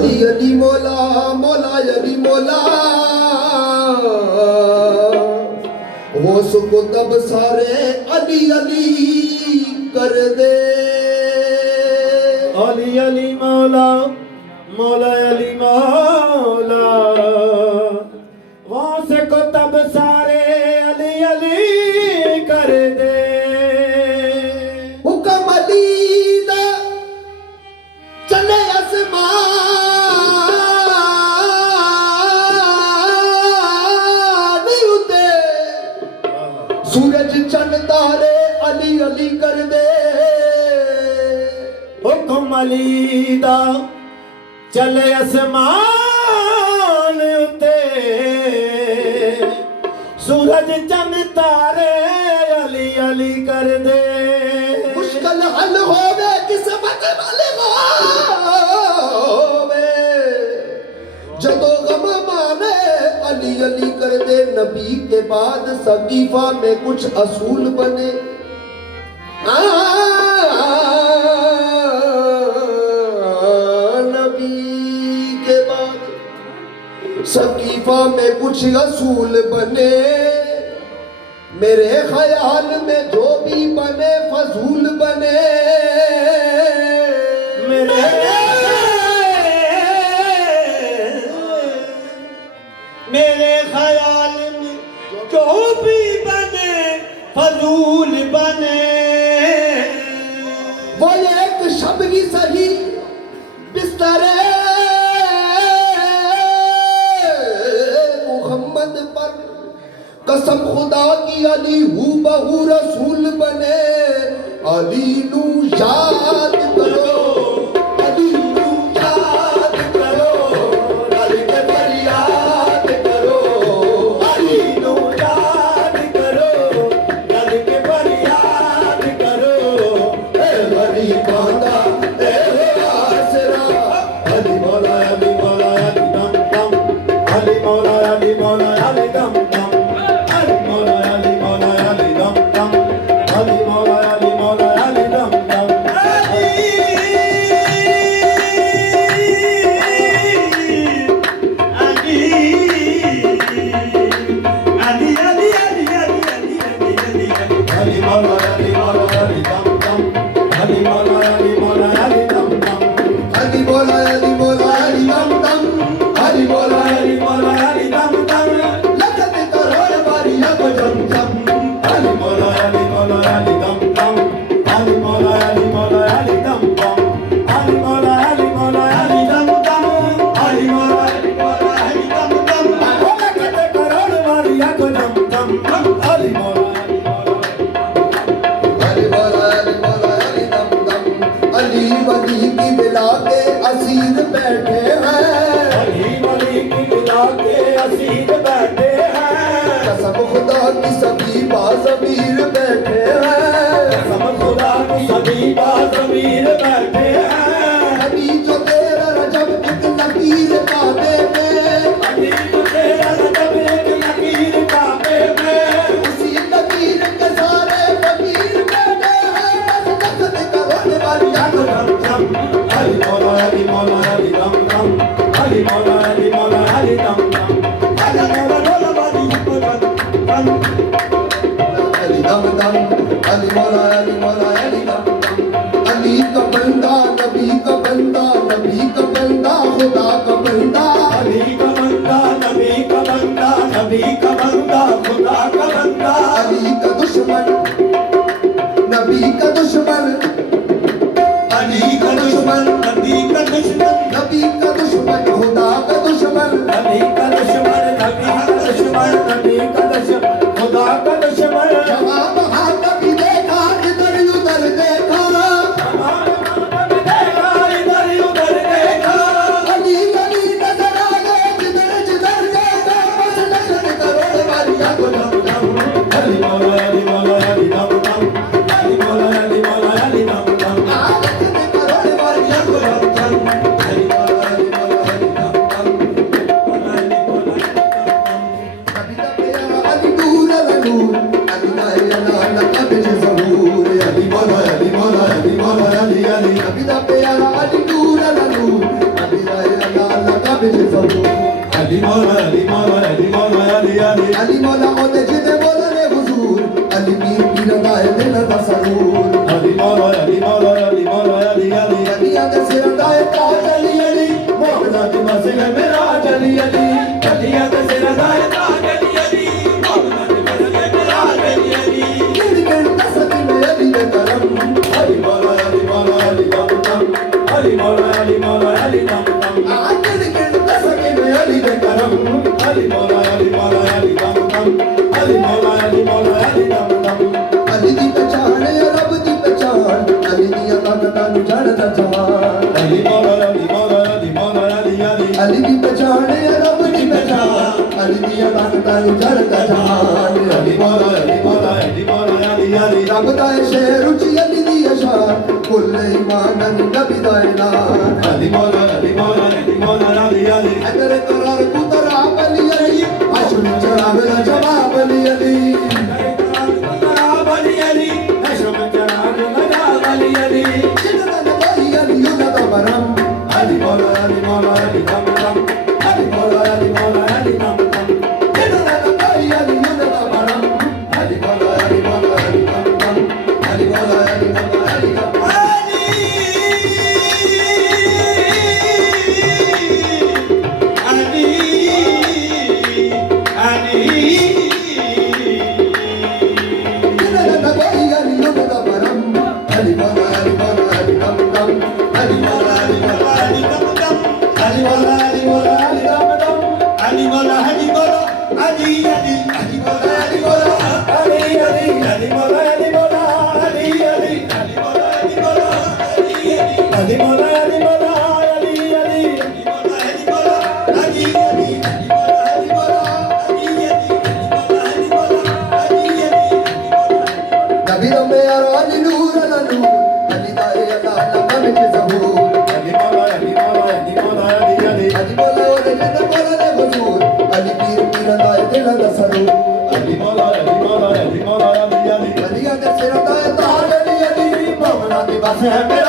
अली अली मौला मौला अली मौला वो सुको तब सारे अली अली कर दे। अली अली मौला मौला अली मौला वहाँ से को तब सारे अली अली कर दे। हुक्म अली दा चले आसमान उते सूरज चंद तारे अली अली कर दे। हुक्म अली दा चले आसमान उते सूरज चंद तारे अली अली कर दे। मुश्किल हल होवे किस्मत वाले होवे जदों गम माने अली अली कर दे। नबी के बाद सकीफा में कुछ असूल बने। सकीफा में कुछ असूल बने। मेरे ख्याल में जो भी बने फजूल बने। मेरे ख्याल में जो भी बने फजूल बने। वो एक शबरी सही बिस्तरे पर कसम खुदा की अली हूँ बहू रसूल बने। अली नू याद करो अली नू याद करो अली के फरियाद करो। अली नू याद करो अली के फरियाद करो। ए अली बांदा ए आसरा अली मौला अली मौला अली दम दम अली मौला अली मौला अली दम दम अली मौला अली मौला अली दम दम अली मौला अली मौला अली दम दम। अली मौला अली मौला अली दम दम अली मौला अली मौला अली दम दम अली मौला अली मौला अली दम दम अली मौला अली मौला अली दम दम लगत करोड़ बारी अब जम जम। अली मौला अली मौला अली दम दम अली मौला अली मौला अली दम दम अली मौला अली मौला अली दम दम अली मौला अली मौला अली दम दम। लगत करोड़ बारी अब जम जम अली मौला अली मौला अली मौला अली दम दम। अली वली की बिला के असीर बैठे हैं। अली वली की बिला के असीर बैठे हैं। कसम खुदा की सभी बाज़मीर बैठे हैं। कसम खुदा की सभी बाज़मीर बैठे हैं। अली जो तेरा रजब एक लकीर काबे में। अली जो तेरा रजब एक लकीर काबे में। उसी लकीर के सारे फकीर बैठे हैं। लगत करोड़ बारी अब जम जम। अली मौला अली मौला अली दम दम अली मौला अली मौला अली दम दम अली मौला मौला बारी दम दम अली दम दम अली मौला अली मौला अली दम दम। अली का बंदा नबी का बंदा नबी का बंदा खुदा का बंदा। अली का बंदा नबी का बंदा नबी का बंदा खुदा का बंदा। अली का दुश्मन नबी का दुश्मन अली का दुश्मन नबी का दुश्मन नबी का दुश्मन खुदा का दुश्मन। नबी का दुश्मन नबी का दुश्मन नबी का दुश्मन खुदा का दुश्मन। जवाब हाथ भी देखा इधर उधर देखा। Ali Mola, Ali Mola, Ali Mola, Ali Ali. Ali Mola ਉਹਦੇ ਜਿਹਦੇ ਬੋਲਣੇ ਹਜ਼ੂਰ ਅਲੀ ਪੀਰ ਪੀਰ ਦਾ ਹੈ ਦਿਲ ਦਾ ਸਰੂਰ Ali Mola, Ali Mola, Ali Mola, Ali Ali. ਅਲੀਆਂ ਦੇ ਸਿਰ ਦਾ ਹੈ ਤਾਜ ਅਲੀ ਅਲੀ ਮੋਹਣਾ ਦੀ ਮਸਲ ਮੇਰਾ ਅਲੀ ਅਲੀ. ਅਲੀਆਂ ਦੇ ਸਿਰ ਦਾ ਹੈ ਤਾਜ ਅਲੀ ਅਲੀ. ਮੋਹਣਾ ਦੀ ਮਸਲ ਮੇਰਾ ਅਲੀ ਅਲੀ. ਕਿੜ ਕਿੜ ਤਸਦੀ ਮੇ ਅਲੀ ਦੇ ਕਰਮ Ali Mola, Ali Mola, Ali Dam Dam. Ali Mola, Ali Mola, Ali Dam Dam. ਆ ਕਿੜ ਕਿੜ ਤਸਦੀ ਮੇ ਅਲੀ ਦੇ ਕਰਮ Ali Mola, Ali Mola, Ali Dam Dam. Ali Mola, Ali Mola, Ali Dam Dam. Ali ਦੀ ਪਛਾਣ ਰੱਬ ਦੀ ਪਛਾਣ ਅਲੀ ਦੀਆਂ ਤਾਕਤਾਂ ਨੂੰ ਜਾਣਦਾ ਜਹਾਨ Ali Mola, Ali Mola, Ali Mola, Ali Ali. Ali ਦੀ ਪਛਾਣ ਰੱਬ ਦੀ ਪਛਾਣ ਅਲੀ ਦੀਆਂ ਤਾਕਤਾਂ ਨੂੰ ਜਾਣਦਾ ਜਹਾਨ Ali Mola, Ali Mola, Ali Mola, Ali Ali. ਰੱਬ ਦਾ ਇਹ ਸ਼ੇਰ ਉੱਚੀ ਅਲੀ ਦੀ ਅਸ਼ਾਨ ਕੁੱਲ ਇਮਾਨ ਨਬੀ ਦਾ ਐਲਾਨ Ali Mola, Ali Mola, Ali Mola, Ali Ali. ਅਗਰ ਕਰਾਰ ਕੁਤਰਾ ਬਲੀ ਅਲੀ ਅਸ਼ੁਨ ਚਰਾਵੇ ਦਾ ਜਵਾਬ ਅਲੀ ਅਲੀ ਜਿਨ੍ਹਾਂ ਦਾ ਨਬੀ ਅਲੀ ਉਹਨਾਂ ਦਾ ਮਰਮ Ali Mola, Ali Mola, Ali Dam Dam. Ali Mola, Ali Mola, Ali Dam Dam. ਜਿਨ੍ਹਾਂ ਦਾ ਨਬੀ ਅਲੀ ਉਹਨਾਂ ਦਾ ਮਰਮ Ali Mola, Ali Mola, Ali Dam Dam. Ali Mola, Ali Mola, Ali Dam Dam. ਜਿਨ੍ਹਾਂ ਦਾ ਨਬੀ ਅਲੀ ਉਹਨਾਂ ਦਾ ਮਰਮ ਅਲੀ ਮੌਲਾ ਅਲੀ ਮੌਲਾ ਅਲੀ ਦਮ ਦਮ ਅਲੀ ਮੌਲਾ ਅਲੀ ਮੌਲਾ ਅਲੀ ਦਮ ਦਮ Ali Mola, Ali Mola, Ali Dam Dam. Ali Mola, Ali Mola, Ali Ali. Ali Mola, Ali Mola, Ali Ali. Ali Mola, Ali Mola, Ali Ali. Ali Mola, Ali Mola, Ali Ali. Ali Mola, Ali Mola, Ali Ali. Ali Mola, Ali Mola, Ali Ali. Ali Mola, Ali Mola, Ali Ali. Ali Mola, Ali Mola, Ali Ali. ਨਬੀ ਦਾ ਮੇਰਾ ਅਲੀ ਨੂਰ ਅਲਾ ਨੂਰ ਅਲੀ ਦਾ ਇਹ ਅੱਲਾ ਲੰਮਾ ਵਿੱਚ ਜ਼ਹੂਰ Ali Mola, Ali Mola, Ali Mola, Ali Ali. Ali ਬੋਲੇ ਉਹਦੇ ਜਿਹਦੇ ਬੋਲਣੇ ਹਜ਼ੂਰ ਅਲੀ ਪੀਰ ਪੀਰ ਦਾ ਇਹ ਦਿਲ ਦਾ ਸਰੂਰ Ali Mola, Ali Mola, Ali Mola, Ali Ali. ਅਲੀਆਂ ਦੇ ਸਿਰ ਦਾ ਇਹ ਤਾਜ ਅਲੀ ਅਲੀ ਮੌਲਾ ਦੀ ਬਸ ਹੈ